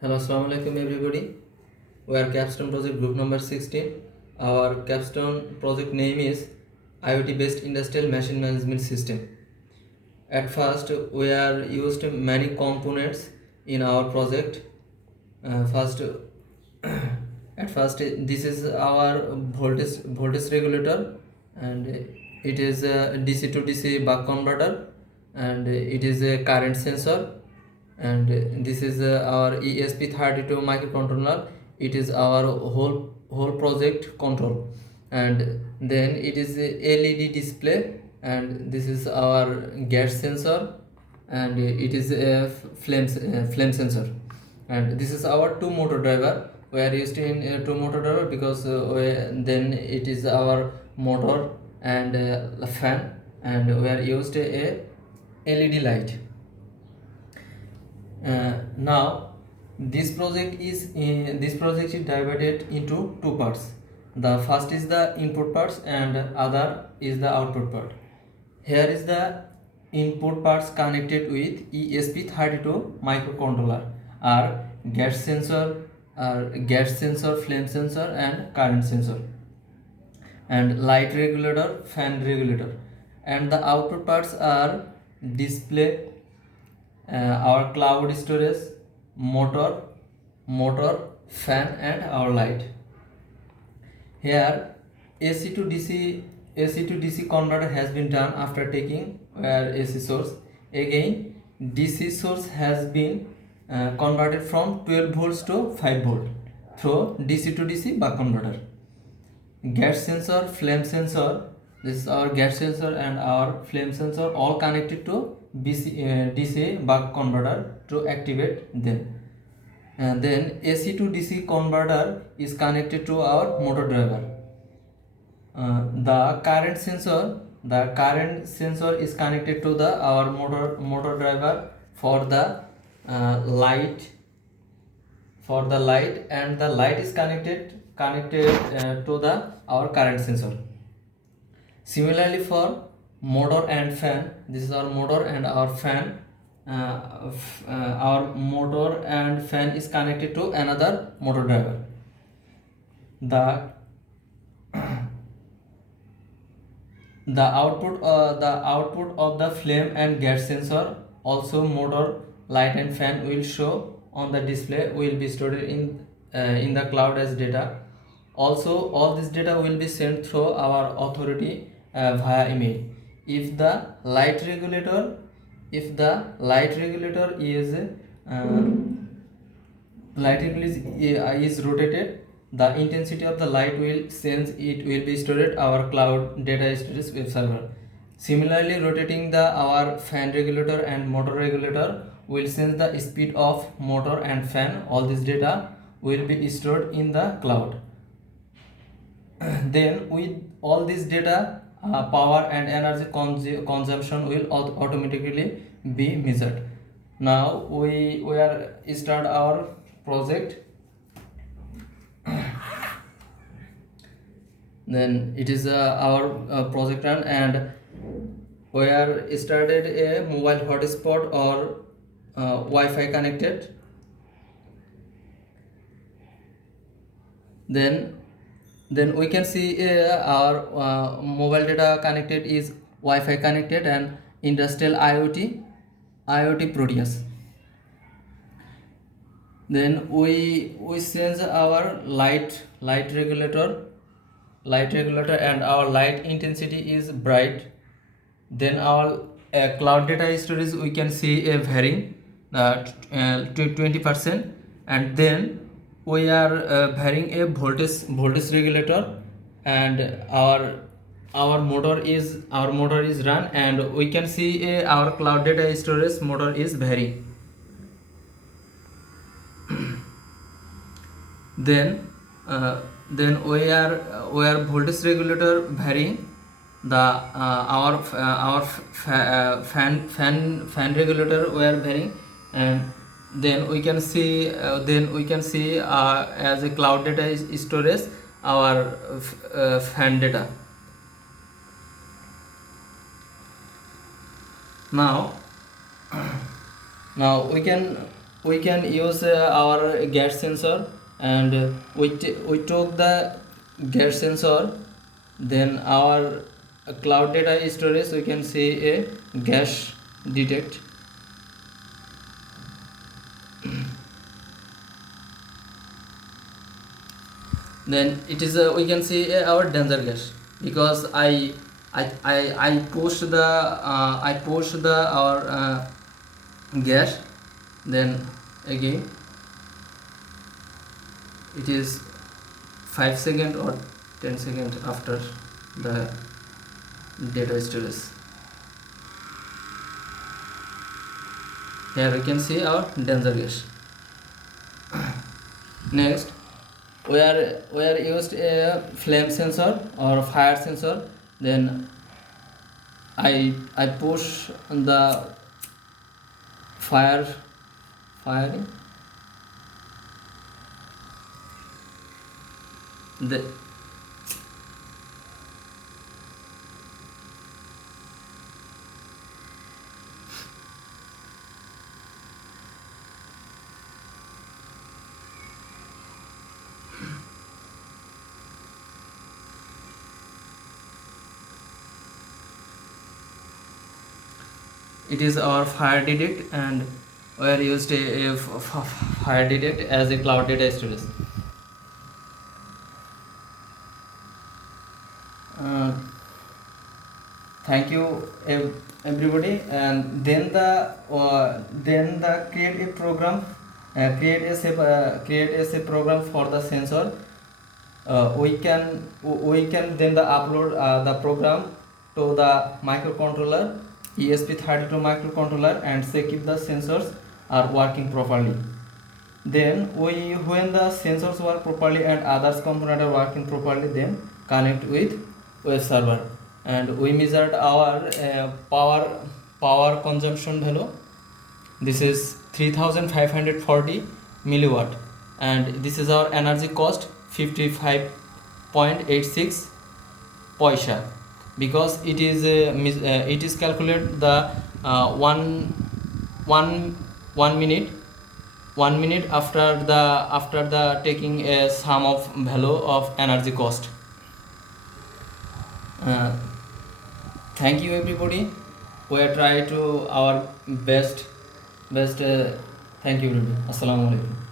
Hello, Assalamu alaikum everybody. We are capstone project group number 16. Our capstone project name is IoT based industrial machine management system. At first, we are used many components in our project. First, at first this is our voltage regulator, and it is a DC to DC buck converter, and it is a current sensor, and this is our ESP32 microcontroller. It is our whole project control, and then it is a LED display, and this is our gas sensor, and it is a flame sensor, and this is our two motor driver. We are used in two motor driver because then it is our motor and fan, and we are used a LED light. Now this project is divided into two parts. The first is the input parts and other is the output part. Here is the input parts connected with ESP32 microcontroller are gas sensor, flame sensor, and current sensor, and light regulator, fan regulator. And the output parts are display, our cloud storage, motor, fan, and our light. Here AC to DC converter has been done after taking AC source. Again, DC source has been converted from 12 volts to 5 volt through DC to DC buck converter. Gas sensor, flame sensor, this is our gas sensor and our flame sensor, all connected to DC buck converter to activate them. And then AC to DC converter is connected to our motor driver. The current sensor is connected to our motor driver for the light, and the light is connected to our current sensor. Similarly, for motor and fan, this is our motor and our fan. Our motor and fan is connected to another motor driver. The output of the flame and gas sensor, also motor, light, and fan will show on the display, will be stored in the cloud as data. Also, all this data will be sent through our authority via email. If the light regulator is rotated, the intensity of the light will sense, it will be stored our cloud data storage web server. Similarly, rotating our fan regulator and motor regulator will sense the speed of motor and fan. All this data will be stored in the cloud. Then with all this data, power and energy consumption will automatically be measured. Now we are start our project. Then it is our project run, and we are started a mobile hotspot or Wi-Fi connected. Then we can see our mobile data connected is Wi-Fi connected and industrial IoT Proteus. Then we sense our light regulator, and our light intensity is bright. Then our cloud data storage, we can see a varying to 20%, and then we are varying a voltage regulator, and our motor is run, and we can see our cloud data storage motor is varying. Then we are voltage regulator varying, the our fan regulator we are varying, and then we can see as a cloud data storage our fan data. Now we can we can use our gas sensor, and we took the gas sensor, then our cloud data storage, we can see a gas detect. Then it is we can see our danger gas, because I pushed the our gas, then again it is 5 seconds or 10 seconds after the data storage. Here we can see our danger gas. Next, we are used a flame sensor or fire sensor. Then I push the firing, the it is our fire detect, and we are used a fire detect as a cloud data storage. Thank you everybody. And then the create a program, create a program for the sensor. We can then upload the program to the microcontroller, ESP32 microcontroller, and check if the sensors are working properly. Then when the sensors work properly and others components are working properly, then connect with web server, and we measured our power consumption value. This is 3540 milliwatt, and this is our energy cost 55.86 paisa, because it is calculated the 1 minute after the taking a sum of value of energy cost. Thank you everybody. We are trying to our best. Thank you everybody. Assalamu alaikum.